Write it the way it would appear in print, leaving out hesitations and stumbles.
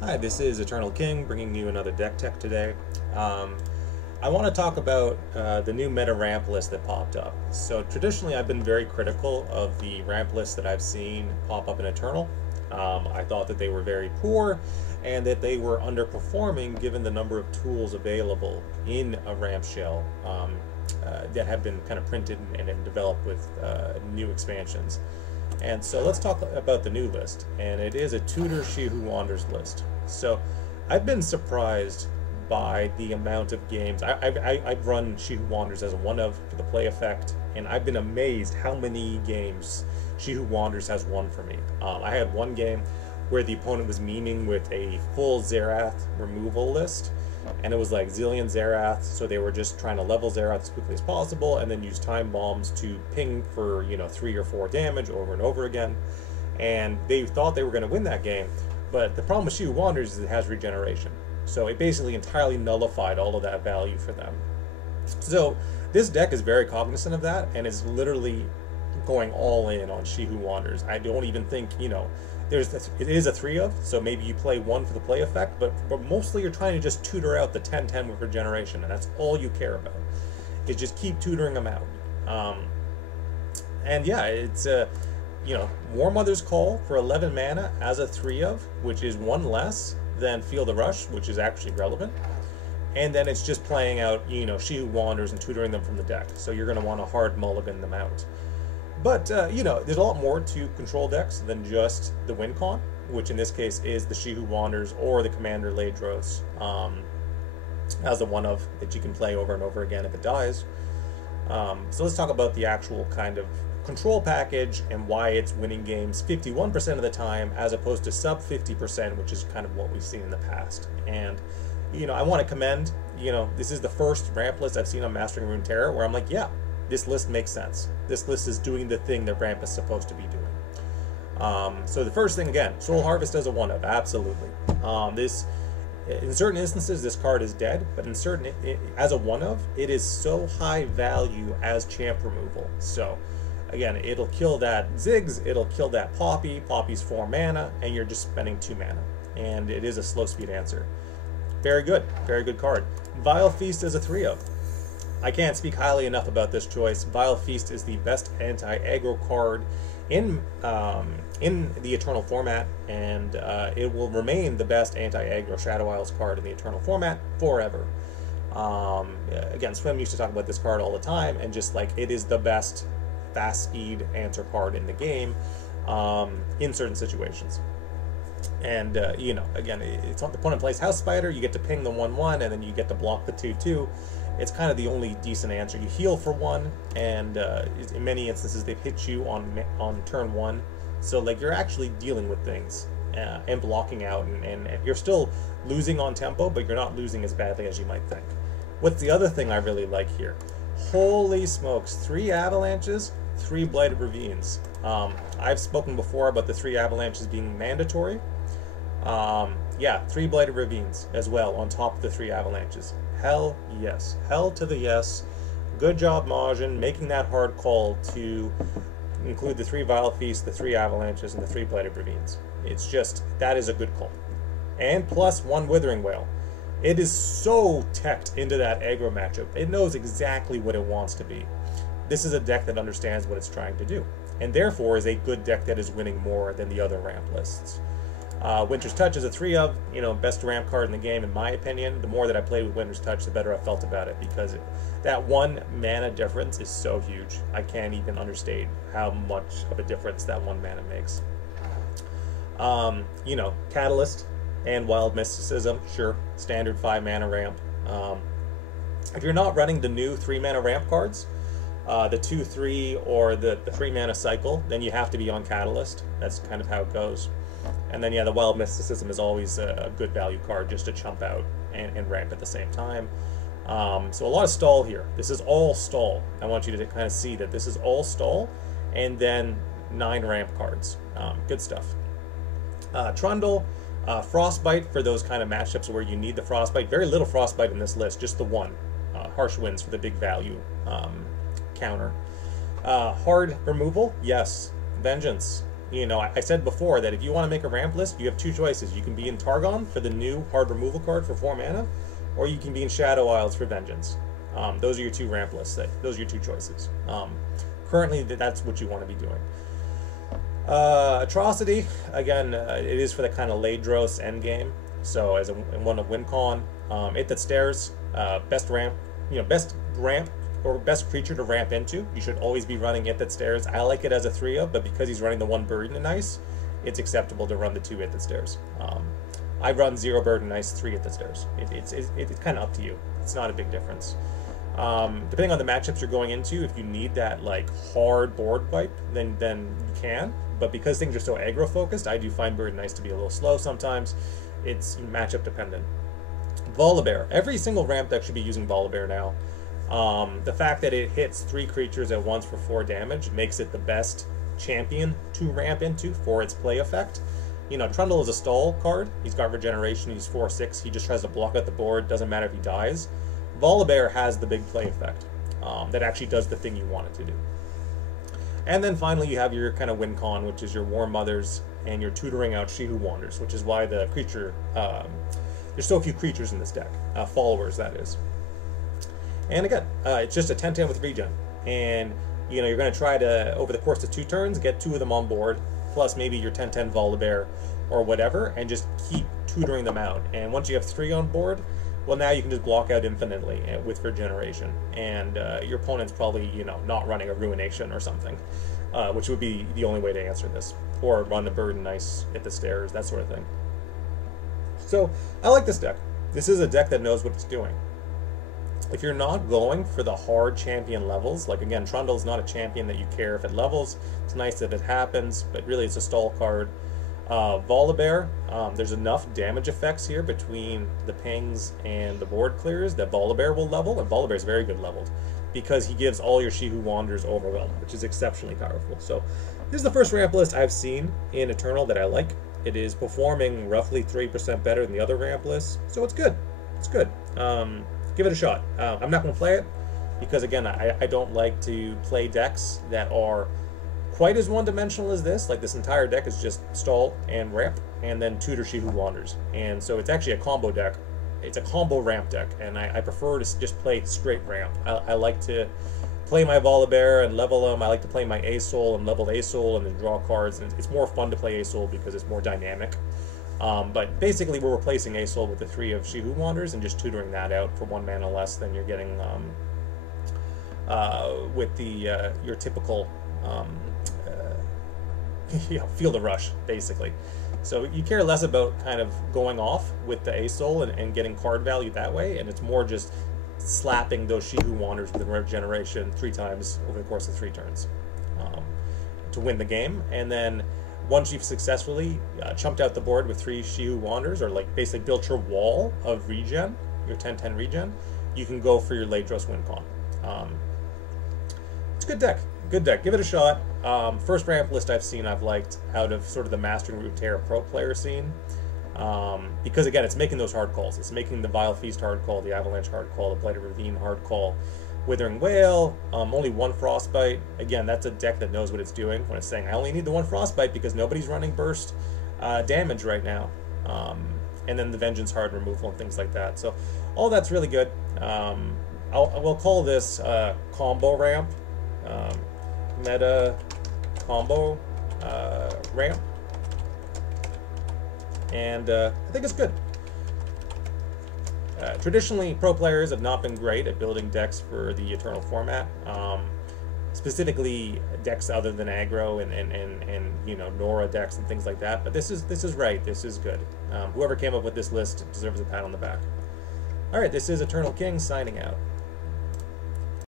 Hi, this is Eternal King bringing you another deck tech today. I want to talk about the new meta ramp list that popped up. So traditionally I've been very critical of the ramp lists that I've seen pop up in Eternal. I thought that they were very poor and that they were underperforming given the number of tools available in a ramp shell that have been kind of printed and developed with new expansions. And so let's talk about the new list, and it is a Tutor She Who Wanders list. So I've been surprised by the amount of games. I've run She Who Wanders as a one-of for the play effect, and I've been amazed how many games She Who Wanders has won for me. I had one game where the opponent was memeing with a full Zerath removal list, and it was like zillion Zerath, so they were just trying to level Zerath as quickly as possible and then use time bombs to ping for 3 or 4 damage over and over again. And they thought they were going to win that game, but the problem with She Who Wanders is it has regeneration, so it basically entirely nullified all of that value for them. So this deck is very cognizant of that and is literally going all in on She Who Wanders. I don't even think, it is a 3-of, so maybe you play one for the play effect, but mostly you're trying to just tutor out the 10/10 with regeneration, and that's all you care about, is just keep tutoring them out. And yeah, it's War Mother's Call for 11 mana as a 3-of, which is 1 less than Feel the Rush, which is actually relevant. And then it's just playing out, She Who Wanders and tutoring them from the deck, so you're going to want to hard mulligan them out. But, there's a lot more to control decks than just the win con, which in this case is the She Who Wanders or the Commander Ladros as a one-of that you can play over and over again if it dies. So let's talk about the actual kind of control package and why it's winning games 51% of the time as opposed to sub 50%, which is kind of what we've seen in the past. And, I want to commend, this is the first ramp list I've seen on Mastering Runeterra where I'm like, yeah, this list makes sense. This list is doing the thing that ramp is supposed to be doing. So the first thing, again, Soul Harvest as a one-of, absolutely. In certain instances, this card is dead, but in certain, as a one-of, it is so high value as champ removal. So, again, it'll kill that Ziggs, it'll kill that Poppy. Poppy's 4 mana, and you're just spending 2 mana. And it is a slow speed answer. Very good card. Vile Feast as a 3-of. I can't speak highly enough about this choice. Vile Feast is the best anti-aggro card in the Eternal format, and it will remain the best anti-aggro Shadow Isles card in the Eternal format forever. Again, Swim used to talk about this card all the time, and just like it is the best fast speed answer card in the game in certain situations. And again, it's on the opponent plays House Spider, you get to ping the 1/1, and then you get to block the 2/2. It's kind of the only decent answer. You heal for 1, and in many instances they've hit you on turn 1, so like you're actually dealing with things and blocking out, and you're still losing on tempo, but you're not losing as badly as you might think. What's the other thing I really like here? Holy smokes, 3 avalanches, 3 blighted ravines. I've spoken before about the 3 avalanches being mandatory. Yeah, 3 blighted ravines as well on top of the 3 avalanches. Hell yes. Hell to the yes. Good job, Majin, making that hard call to include the 3 Vile Feasts, the 3 Avalanches, and the 3 Blighted Ravines. It's just, that is a good call. And plus 1 Withering Wail. It is so teched into that aggro matchup. It knows exactly what it wants to be. This is a deck that understands what it's trying to do, and therefore is a good deck that is winning more than the other ramp lists. Winter's Touch is a 3-of, best ramp card in the game in my opinion. The more that I played with Winter's Touch, the better I felt about it, because that 1 mana difference is so huge. I can't even understate how much of a difference that 1 mana makes. Catalyst and Wild Mysticism, sure, standard 5 mana ramp. If you're not running the new 3 mana ramp cards, the 2/3 or the 3 mana cycle, then you have to be on Catalyst. That's kind of how it goes. And then, yeah, the Wild Mysticism is always a good value card just to chump out and ramp at the same time. So a lot of stall here. This is all stall. I want you to kind of see that this is all stall, and then 9 ramp cards. Good stuff. Trundle, Frostbite for those kind of matchups where you need the Frostbite. Very little Frostbite in this list, just the 1. Harsh Winds for the big value counter. Hard removal, yes. Vengeance. you know, I said before that if you want to make a ramp list, you have two choices. You can be in Targon for the new hard removal card for 4 mana, or you can be in Shadow Isles for Vengeance. Those are your two ramp lists. Those are your two choices. Currently, that's what you want to be doing. Atrocity, again, it is for the kind of Ladros endgame. So as one of WinCon, it that stairs, best ramp, best ramp or best creature to ramp into. You should always be running it that stairs. I like it as a 3-of, but because he's running the 1 Burden and Ice, it's acceptable to run the 2 it that stairs. I run 0 Burden Ice, 3 it that stairs. It's kind of up to you. It's not a big difference. Depending on the matchups you're going into, if you need that like hard board wipe, then you can. But because things are so aggro focused, I do find Burden Ice to be a little slow sometimes. It's matchup dependent. Volibear. Every single ramp deck should be using Volibear now. The fact that it hits 3 creatures at once for 4 damage makes it the best champion to ramp into for its play effect. Trundle is a stall card. He's got regeneration. He's 4/6. He just tries to block out the board. Doesn't matter if he dies. Volibear has the big play effect that actually does the thing you want it to do. And then finally you have your kind of win con, which is your Warm Mothers and your tutoring out She Who Wanders, which is why the creature, there's so few creatures in this deck, followers that is. And again, it's just a 10/10 with regen. And you're going to try to, over the course of 2 turns, get 2 of them on board, plus maybe your 10/10 Volibear or whatever, and just keep tutoring them out. And once you have 3 on board, well, now you can just block out infinitely with regeneration, and your opponent's probably, not running a Ruination or something, which would be the only way to answer this, or run a Burden Ice at the stairs, that sort of thing. So I like this deck. This is a deck that knows what it's doing. If you're not going for the hard champion levels, like again, Trundle's not a champion that you care if it levels. It's nice if it happens, but really it's a stall card. Volibear, there's enough damage effects here between the pings and the board clears that Volibear will level, and Volibear is very good leveled because he gives all your She Who Wanders Overwhelm, which is exceptionally powerful. So this is the first ramp list I've seen in Eternal that I like. It is performing roughly 3% better than the other ramp lists, so it's good. It's good. Give it a shot. I'm not going to play it because, again, I don't like to play decks that are quite as one-dimensional as this. Like, this entire deck is just stall and ramp, and then tutor She Who Wanders. And so it's actually a combo deck. It's a combo ramp deck, and I prefer to just play straight ramp. I like to play my Volibear and level them. I like to play my A-Soul and level A-Soul and then draw cards. And it's more fun to play A-Soul because it's more dynamic. But basically, we're replacing A-Soul with the 3 of She Who Wanders and just tutoring that out for 1 mana less than you're getting with the your typical Feel the Rush, basically. So you care less about kind of going off with the A-Soul and getting card value that way, and it's more just slapping those She Who Wanders with regeneration 3 times over the course of 3 turns to win the game. And then once you've successfully chumped out the board with 3 She Who Wanders, or like basically built your wall of regen, your 10/10 regen, you can go for your Ladros WinCon. It's a good deck. Good deck. Give it a shot. First ramp list I've seen I've liked out of sort of the Mastering Runeterra pro player scene. Because again, it's making those hard calls. It's making the Vile Feast hard call, the Avalanche hard call, the Blighted Ravine hard call, Withering Whale, only 1 Frostbite. Again, that's a deck that knows what it's doing when it's saying, I only need the 1 Frostbite because nobody's running burst damage right now. And then the Vengeance hard removal and things like that. So all that's really good. We'll call this combo ramp. Meta combo ramp. And I think it's good. Traditionally, pro players have not been great at building decks for the Eternal format, specifically decks other than aggro and Nora decks and things like that. But this is right. This is good. Whoever came up with this list deserves a pat on the back. All right, this is Eternal King signing out.